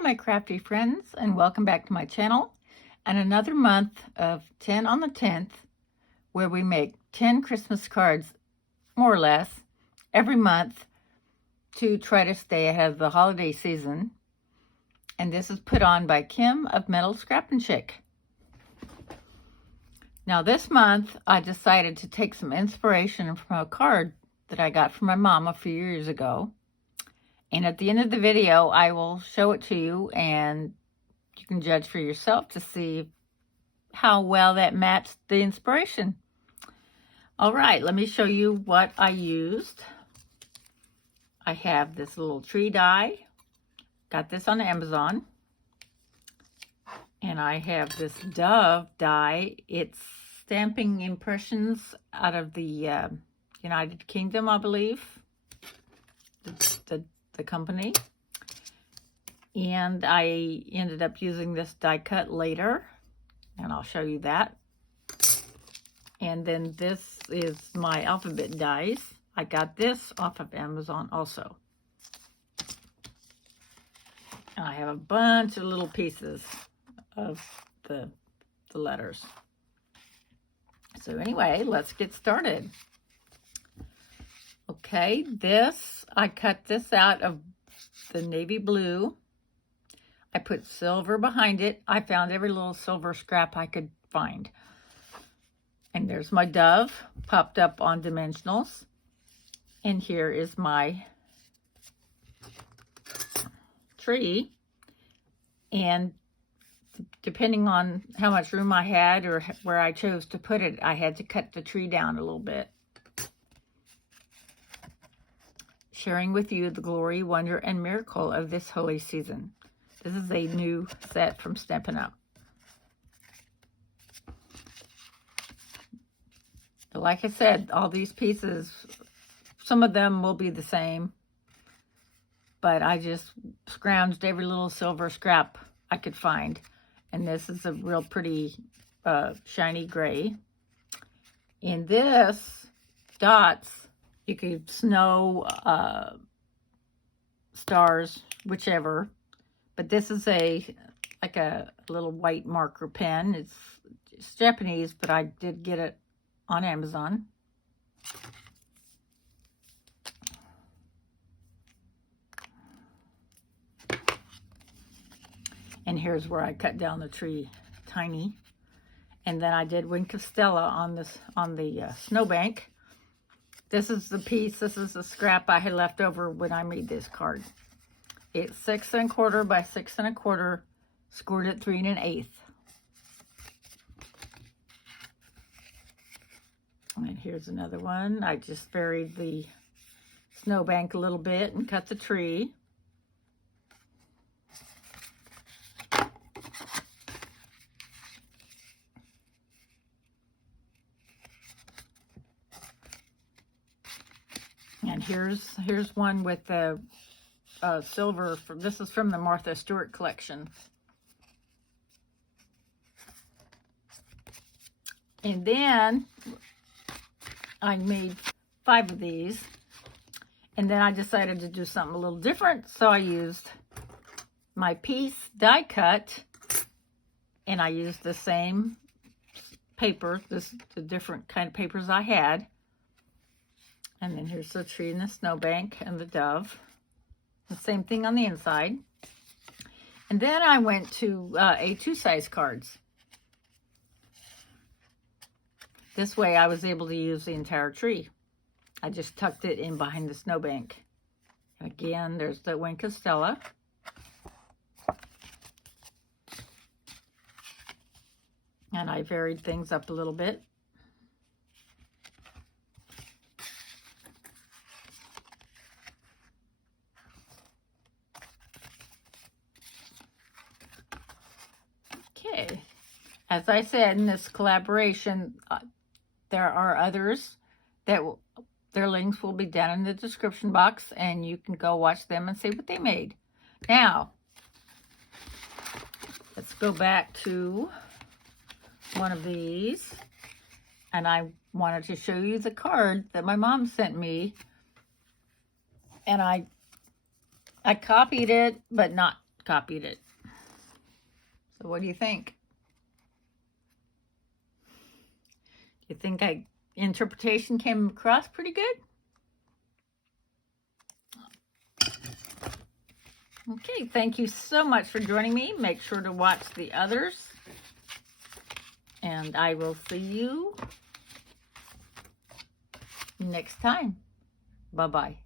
Hello my crafty friends, and welcome back to my channel and another month of 10 on the 10th, where we make 10 Christmas cards more or less every month to try to stay ahead of the holiday season. And this is put on by Kim of Metal Scrap and Chick. Now this month I decided to take some inspiration from a card that I got from my mom a few years ago. And at the end of the video, I will show it to you, and you can judge for yourself to see how well that matched the inspiration. All right, let me show you what I used. I have this little tree die. Got this on Amazon. And I have this dove die. It's stamping impressions out of the United Kingdom, I believe. The company, and I ended up using this die cut later, and I'll show you that. And then this is my alphabet dies. I got this off of Amazon also, and I have a bunch of little pieces of the letters. So anyway, let's get started. Okay, I cut this out of the navy blue. I put silver behind it. I found every little silver scrap I could find. And there's my dove popped up on dimensionals. And here is my tree. And depending on how much room I had or where I chose to put it, I had to cut the tree down a little bit. Sharing with you the glory, wonder, and miracle of this holy season. This is a new set from Stampin' Up. Like I said, all these pieces, some of them will be the same, but I just scrounged every little silver scrap I could find. And this is a real pretty shiny gray. And this dots, you could snow, stars, whichever. But this is like a little white marker pen. It's Japanese, but I did get it on Amazon. And here's where I cut down the tree tiny. And then I did Wink of Stella on the snowbank. This is the piece, this is the scrap I had left over when I made this card. It's 6 1/4 by 6 1/4, scored at 3 1/8. And here's another one. I just varied the snowbank a little bit and cut the tree. And here's one with the silver. This is from the Martha Stewart collection. And then I made 5 of these. And then I decided to do something a little different. So I used my piece die cut. And I used the same paper, the different kind of papers I had. And then here's the tree and the snowbank and the dove. The same thing on the inside. And then I went to A2 size cards. This way I was able to use the entire tree. I just tucked it in behind the snowbank. And again, there's the Wink of Stella. And I varied things up a little bit. Okay, as I said, in this collaboration, there are others that their links will be down in the description box, and you can go watch them and see what they made. Now, let's go back to one of these, and I wanted to show you the card that my mom sent me, and I copied it, but not copied it. So what do you think? Do you think interpretation came across pretty good? Okay, thank you so much for joining me. Make sure to watch the others. And I will see you next time. Bye-bye.